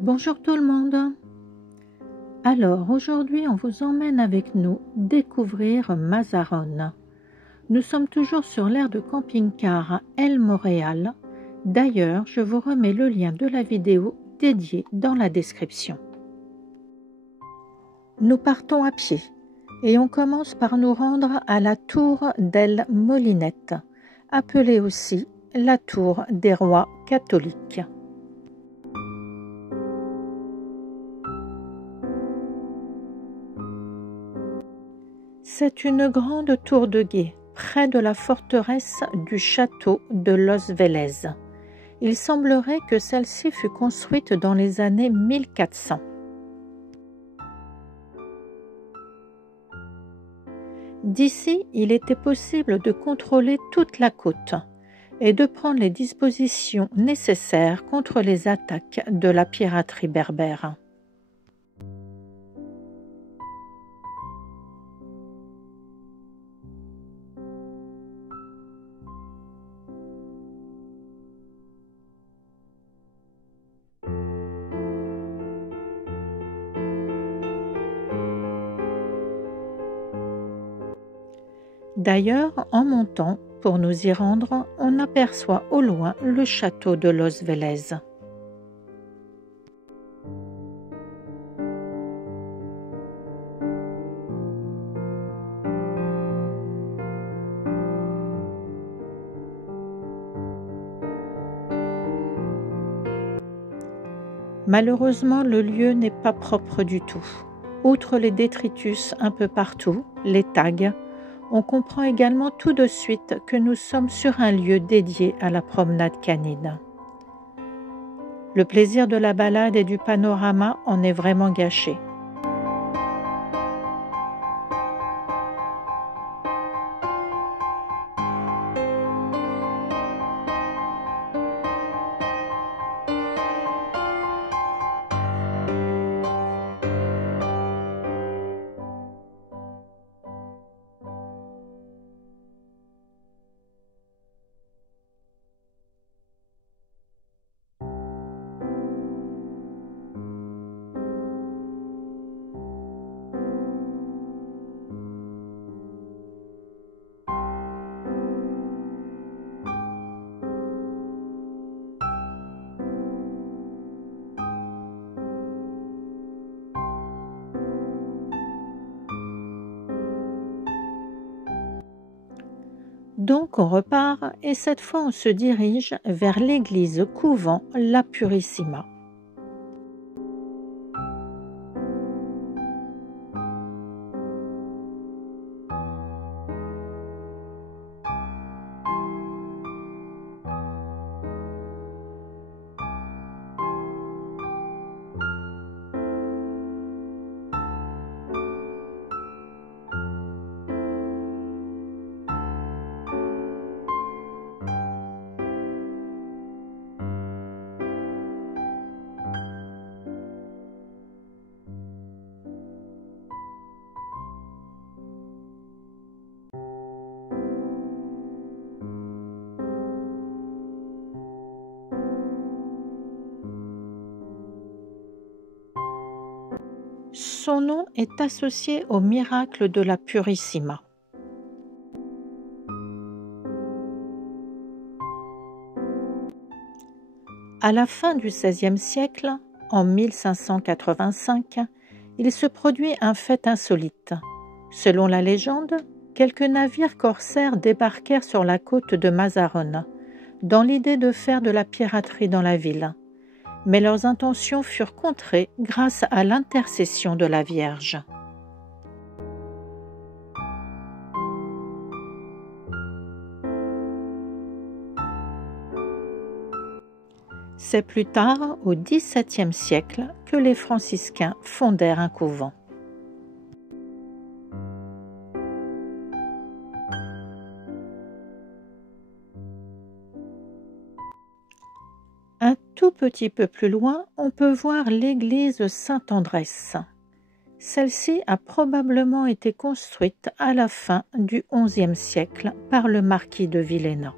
Bonjour tout le monde. Alors aujourd'hui on vous emmène avec nous découvrir Mazarone. Nous sommes toujours sur l'aire de camping-car El Montréal. D'ailleurs je vous remets le lien de la vidéo dédiée dans la description. Nous partons à pied et on commence par nous rendre à la tour del Molinet, appelée aussi la tour des rois catholiques. C'est une grande tour de guet, près de la forteresse du château de Los Vélez. Il semblerait que celle-ci fut construite dans les années 1400. D'ici, il était possible de contrôler toute la côte et de prendre les dispositions nécessaires contre les attaques de la piraterie berbère. D'ailleurs, en montant, pour nous y rendre, on aperçoit au loin le château de Los Vélez. Malheureusement, le lieu n'est pas propre du tout. Outre les détritus un peu partout, les tags, on comprend également tout de suite que nous sommes sur un lieu dédié à la promenade canine. Le plaisir de la balade et du panorama en est vraiment gâché. Donc on repart et cette fois on se dirige vers l'église couvent La Purissima. Son nom est associé au miracle de la Purissima. À la fin du XVIe siècle, en 1585, il se produit un fait insolite. Selon la légende, quelques navires corsaires débarquèrent sur la côte de Mazarone, dans l'idée de faire de la piraterie dans la ville. Mais leurs intentions furent contrées grâce à l'intercession de la Vierge. C'est plus tard, au XVIIe siècle, que les franciscains fondèrent un couvent. Un tout petit peu plus loin, on peut voir l'église Saint-Andrès. Celle-ci a probablement été construite à la fin du XIe siècle par le marquis de Villena.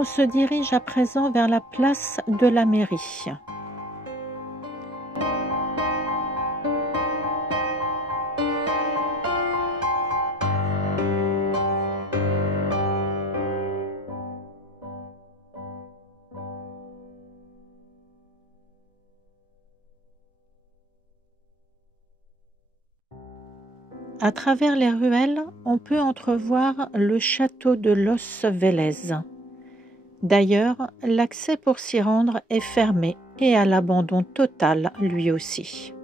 On se dirige à présent vers la place de la mairie. À travers les ruelles, on peut entrevoir le château de Los Vélez. D'ailleurs, l'accès pour s'y rendre est fermé et à l'abandon total lui aussi.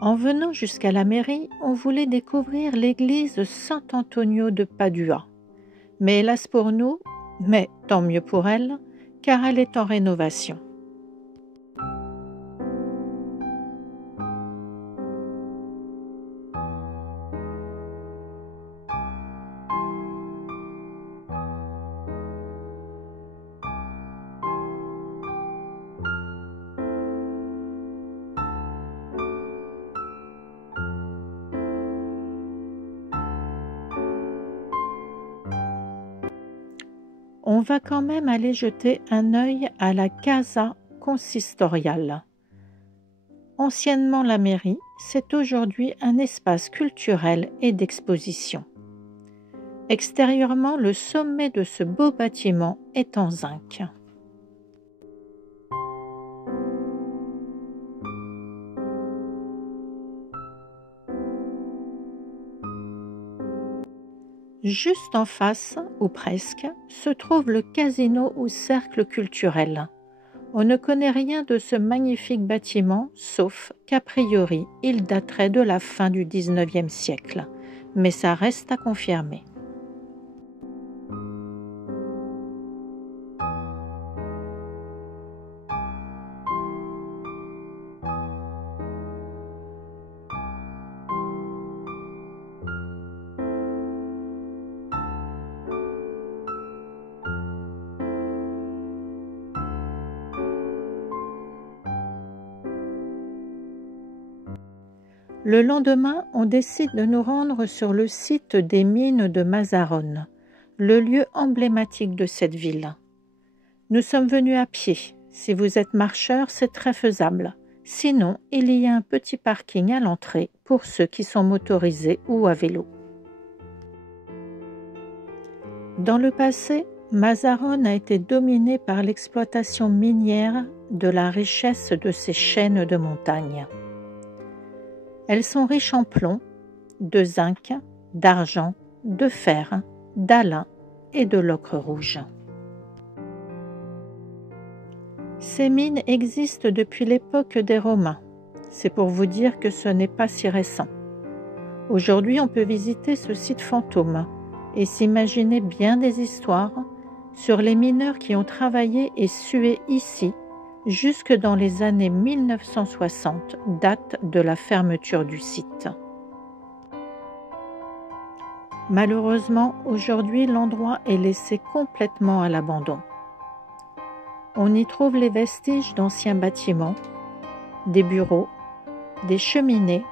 En venant jusqu'à la mairie, on voulait découvrir l'église Sant'Antonio de Padua. Mais hélas pour nous, mais tant mieux pour elle, car elle est en rénovation. On va quand même aller jeter un œil à la Casa Consistoriale. Anciennement la mairie, c'est aujourd'hui un espace culturel et d'exposition. Extérieurement, le sommet de ce beau bâtiment est en zinc. Juste en face, ou presque, se trouve le casino ou cercle culturel. On ne connaît rien de ce magnifique bâtiment, sauf qu'a priori, il daterait de la fin du XIXe siècle. Mais ça reste à confirmer. Le lendemain, on décide de nous rendre sur le site des mines de Mazarone, le lieu emblématique de cette ville. Nous sommes venus à pied. Si vous êtes marcheur, c'est très faisable. Sinon, il y a un petit parking à l'entrée pour ceux qui sont motorisés ou à vélo. Dans le passé, Mazarone a été dominée par l'exploitation minière de la richesse de ces chaînes de montagnes. Elles sont riches en plomb, de zinc, d'argent, de fer, d'alun et de l'ocre rouge. Ces mines existent depuis l'époque des Romains. C'est pour vous dire que ce n'est pas si récent. Aujourd'hui, on peut visiter ce site fantôme et s'imaginer bien des histoires sur les mineurs qui ont travaillé et sué ici jusque dans les années 1960, date de la fermeture du site. Malheureusement, aujourd'hui, l'endroit est laissé complètement à l'abandon. On y trouve les vestiges d'anciens bâtiments, des bureaux, des cheminées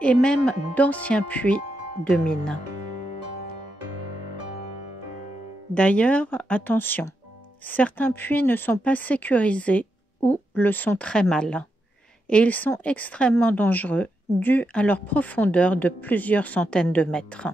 et même d'anciens puits de mines. D'ailleurs, attention, certains puits ne sont pas sécurisés ou le sont très mal, et ils sont extrêmement dangereux dû à leur profondeur de plusieurs centaines de mètres.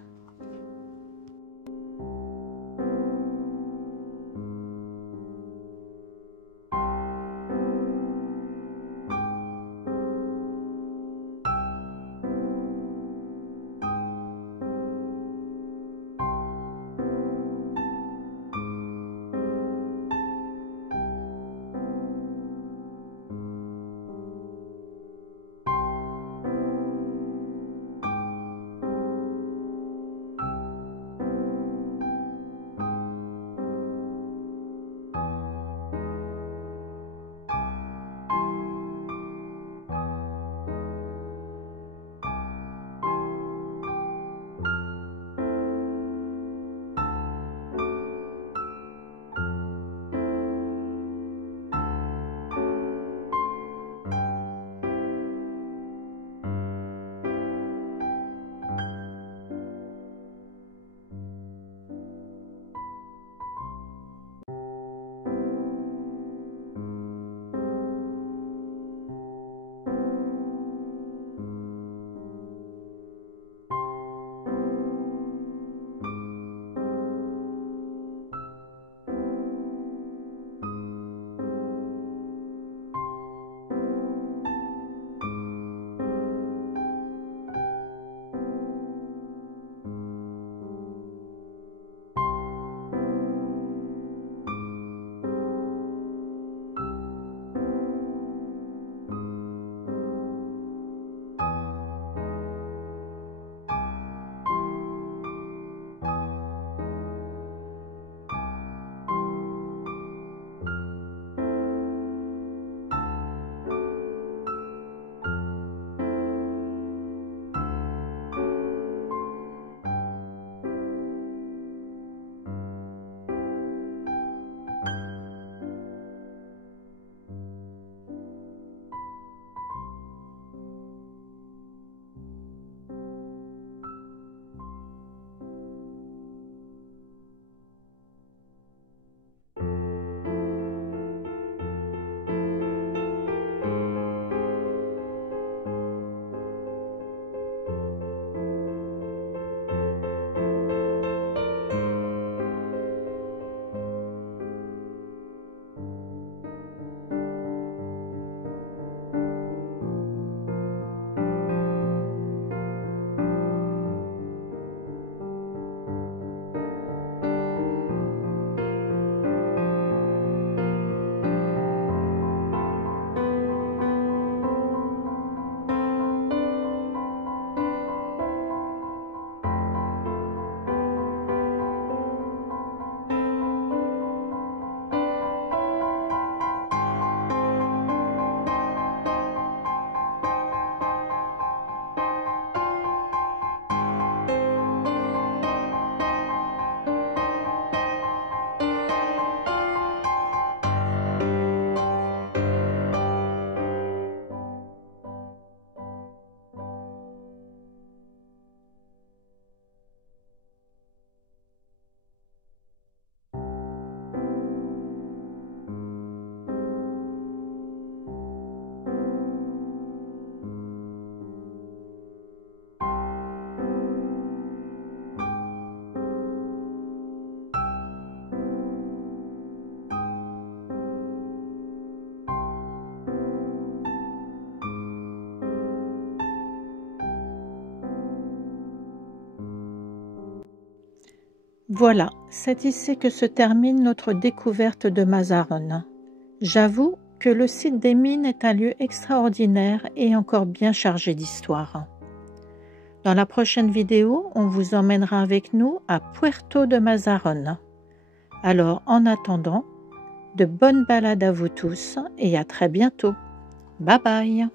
Voilà, c'est ici que se termine notre découverte de Mazarone. J'avoue que le site des mines est un lieu extraordinaire et encore bien chargé d'histoire. Dans la prochaine vidéo, on vous emmènera avec nous à Puerto de Mazarone. Alors, en attendant, de bonnes balades à vous tous et à très bientôt. Bye bye!